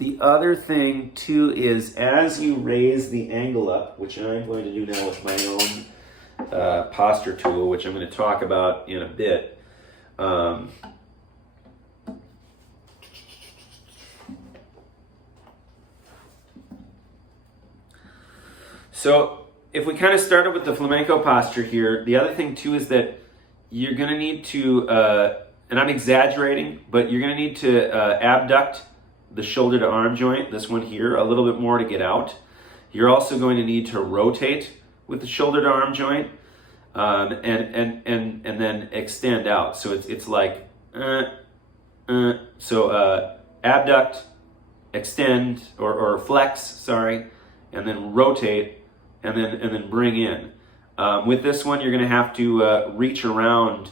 The other thing too is as you raise the angle up, which I'm going to do now with my own posture tool, which I'm going to talk about in a bit. So if we kind of started with the flamenco posture here, the other thing too is that you're going to need to, and I'm exaggerating, but you're going to need to abduct the shoulder to arm joint, this one here, a little bit more to get out. You're also going to need to rotate with the shoulder to arm joint and then extend out. So it's like, abduct, extend, or flex, sorry, and then rotate, and then bring in. With this one, you're going to have to reach around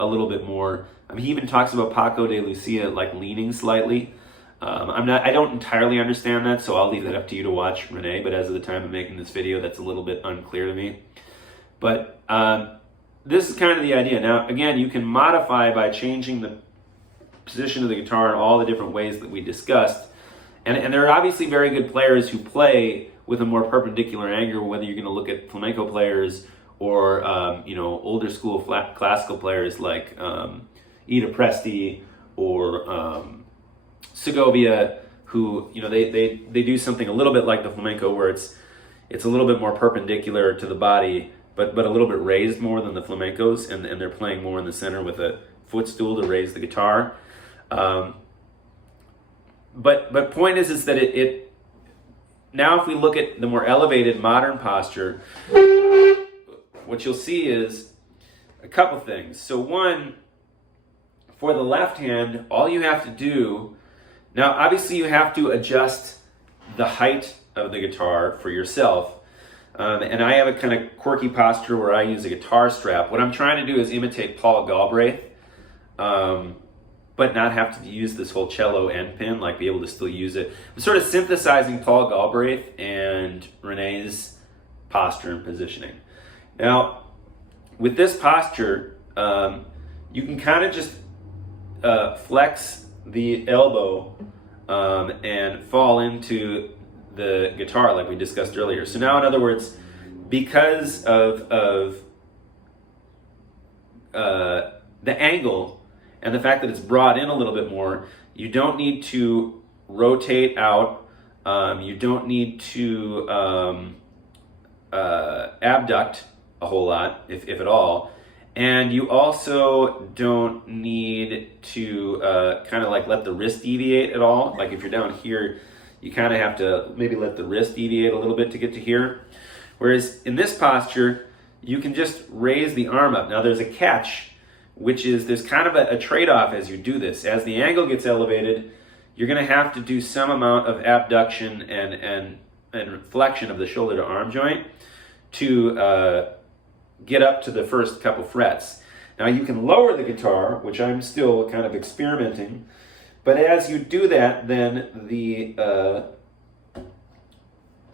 a little bit more. I mean, he even talks about Paco de Lucia like leaning slightly. I don't entirely understand that, so I'll leave that up to you to watch, Renee. But as of the time of making this video, that's a little bit unclear to me. But this is kind of the idea. Now, again, you can modify by changing the position of the guitar in all the different ways that we discussed. And there are obviously very good players who play with a more perpendicular angle, whether you're going to look at flamenco players or older school classical players like Ida Presti or Segovia, who they do something a little bit like the flamenco, where it's a little bit more perpendicular to the body, but a little bit raised more than the flamencos, and they're playing more in the center with a footstool to raise the guitar. But point is that it now if we look at the more elevated modern posture, what you'll see is a couple things. So one, for the left hand, all you have to do, now obviously you have to adjust the height of the guitar for yourself. And I have a kind of quirky posture where I use a guitar strap. What I'm trying to do is imitate Paul Galbraith, but not have to use this whole cello end pin, like be able to still use it. I'm sort of synthesizing Paul Galbraith and Renee's posture and positioning. Now, with this posture, you can kind of just flex the elbow and fall into the guitar like we discussed earlier. So now, in other words, because of the angle and the fact that it's brought in a little bit more, you don't need to rotate out, you don't need to abduct a whole lot, if at all, and you also don't need to kind of like let the wrist deviate at all. Like if you're down here, you kind of have to maybe let the wrist deviate a little bit to get to here. Whereas in this posture, you can just raise the arm up. Now there's a catch, which is there's kind of a trade-off as you do this. As the angle gets elevated, you're going to have to do some amount of abduction and flexion of the shoulder to arm joint to get up to the first couple frets. Now you can lower the guitar, which I'm still kind of experimenting, but as you do that, then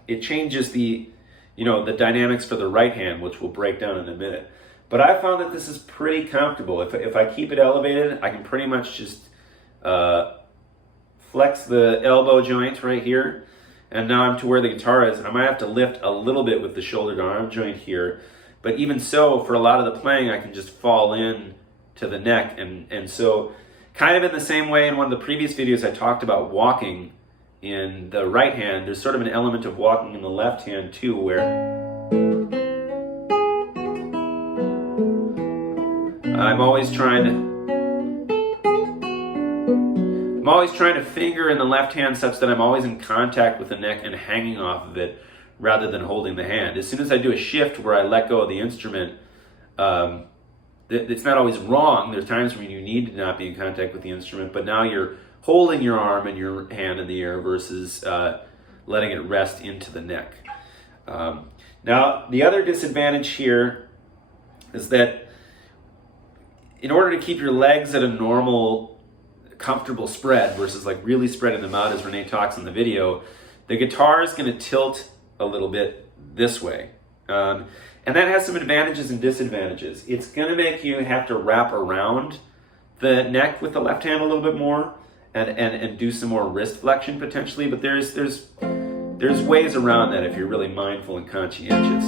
it changes the dynamics for the right hand, which we'll break down in a minute. But I found that this is pretty comfortable. If I keep it elevated, I can pretty much just flex the elbow joint right here, and now I'm to where the guitar is. I might have to lift a little bit with the shoulder to arm joint here, but even so, for a lot of the playing, I can just fall in to the neck. And so, kind of in the same way in one of the previous videos I talked about walking in the right hand, there's sort of an element of walking in the left hand too, where I'm always trying to finger in the left hand such that I'm always in contact with the neck and hanging off of it rather than holding the hand. As soon as I do a shift where I let go of the instrument, it's not always wrong. There's times when you need to not be in contact with the instrument, but now you're holding your arm and your hand in the air versus letting it rest into the neck. Now, the other disadvantage here is that in order to keep your legs at a normal, comfortable spread versus like really spreading them out as Renee talks in the video, the guitar is going to tilt a little bit this way. And that has some advantages and disadvantages. It's going to make you have to wrap around the neck with the left hand a little bit more, and do some more wrist flexion potentially, but there's ways around that if you're really mindful and conscientious.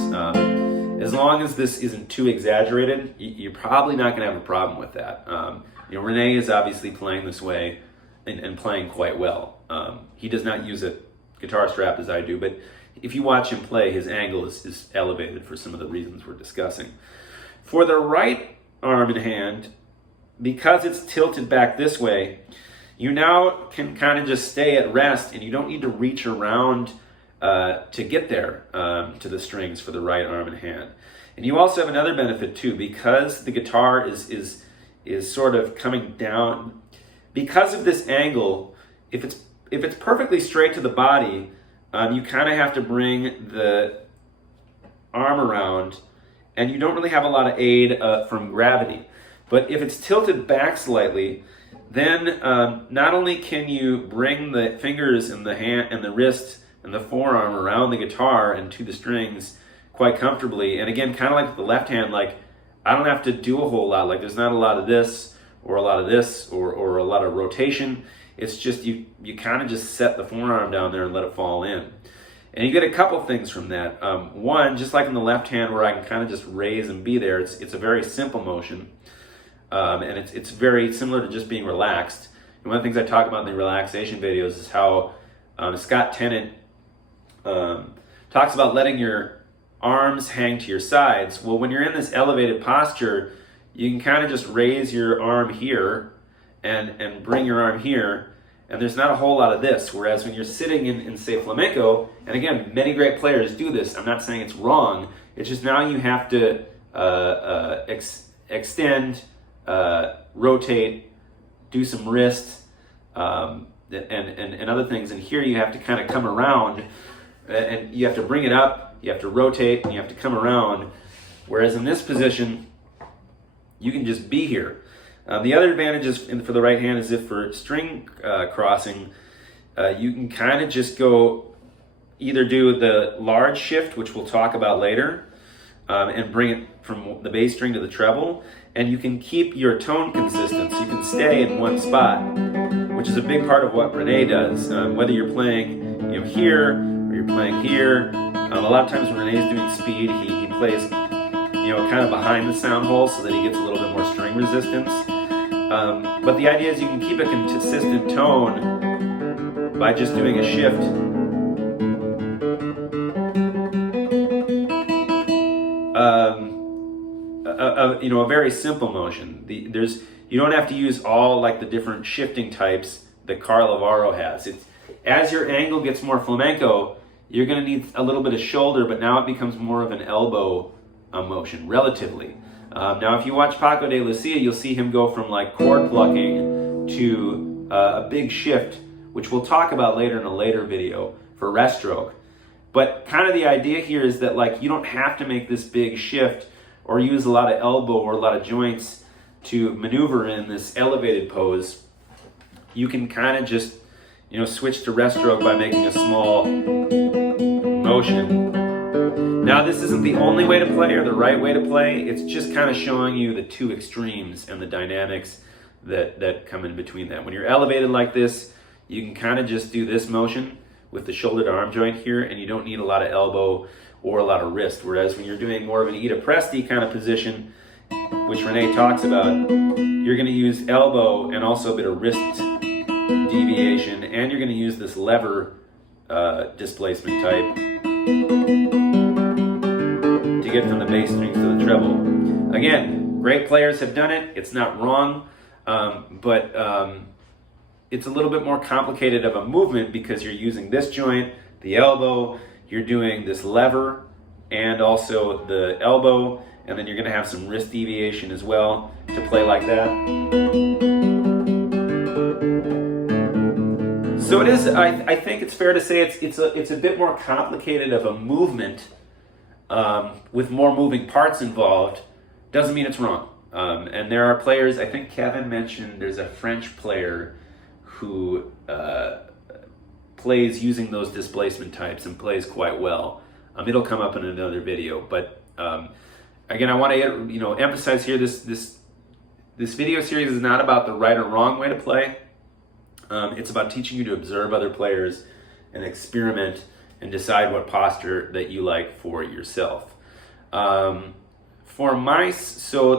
As long as this isn't too exaggerated, you're probably not going to have a problem with that. Rene is obviously playing this way and playing quite well. He does not use a guitar strap as I do, but if you watch him play, his angle is elevated for some of the reasons we're discussing. For the right arm and hand, because it's tilted back this way, you now can kind of just stay at rest, and you don't need to reach around to get there to the strings for the right arm and hand. And you also have another benefit too, because the guitar is sort of coming down. Because of this angle, if it's perfectly straight to the body, you kind of have to bring the arm around, and you don't really have a lot of aid from gravity. But if it's tilted back slightly, then not only can you bring the fingers and the hand and the wrist and the forearm around the guitar and to the strings quite comfortably, and again, kind of like with the left hand, like I don't have to do a whole lot. Like there's not a lot of this or a lot of this or a lot of rotation. It's just you kind of just set the forearm down there and let it fall in. And you get a couple things from that. One, just like in the left hand where I can kind of just raise and be there, it's a very simple motion. And it's very similar to just being relaxed. And one of the things I talk about in the relaxation videos is how Scott Tennant talks about letting your arms hang to your sides. Well, when you're in this elevated posture, you can kind of just raise your arm here and bring your arm here, and there's not a whole lot of this. Whereas when you're sitting in say, flamenco, and again, many great players do this. I'm not saying it's wrong. It's just now you have to extend, rotate, do some wrist, and other things. And here you have to kind of come around, and you have to bring it up, you have to rotate, and you have to come around. Whereas in this position, you can just be here. The other advantages for the right hand is if for string crossing, you can kind of just go either do the large shift, which we'll talk about later, and bring it from the bass string to the treble, and you can keep your tone consistent, so you can stay in one spot, which is a big part of what Rene does. Whether you're playing here or you're playing here, a lot of times when Rene's doing speed, he plays kind of behind the sound hole so that he gets a little bit more string resistance. But the idea is you can keep a consistent tone by just doing a shift. A very simple motion. You don't have to use all like the different shifting types that Carl Alvaro has. As your angle gets more flamenco, you're going to need a little bit of shoulder, but now it becomes more of an elbow motion, relatively. Now, if you watch Paco de Lucia, you'll see him go from like chord plucking to a big shift, which we'll talk about later in a later video for rest stroke. But kind of the idea here is that like you don't have to make this big shift or use a lot of elbow or a lot of joints to maneuver in this elevated pose. You can kind of just switch to rest stroke by making a small motion. Now, this isn't the only way to play or the right way to play. It's just kind of showing you the two extremes and the dynamics that come in between that. When you're elevated like this, you can kind of just do this motion with the shoulder to arm joint here, and you don't need a lot of elbow or a lot of wrist. Whereas when you're doing more of an Ida Presti kind of position, which Rene talks about, you're going to use elbow and also a bit of wrist deviation, and you're going to use this lever displacement type to get from the bass strings to the treble. Again, great players have done it. It's not wrong, but it's a little bit more complicated of a movement because you're using this joint, the elbow, you're doing this lever and also the elbow, and then you're going to have some wrist deviation as well to play like that. So it is, I think it's fair to say it's a bit more complicated of a movement with more moving parts involved. Doesn't mean it's wrong. And there are players, I think Kevin mentioned there's a French player who plays using those displacement types and plays quite well. It'll come up in another video, but again, I want to emphasize here this video series is not about the right or wrong way to play. It's about teaching you to observe other players and experiment and decide what posture that you like for yourself. For mice, so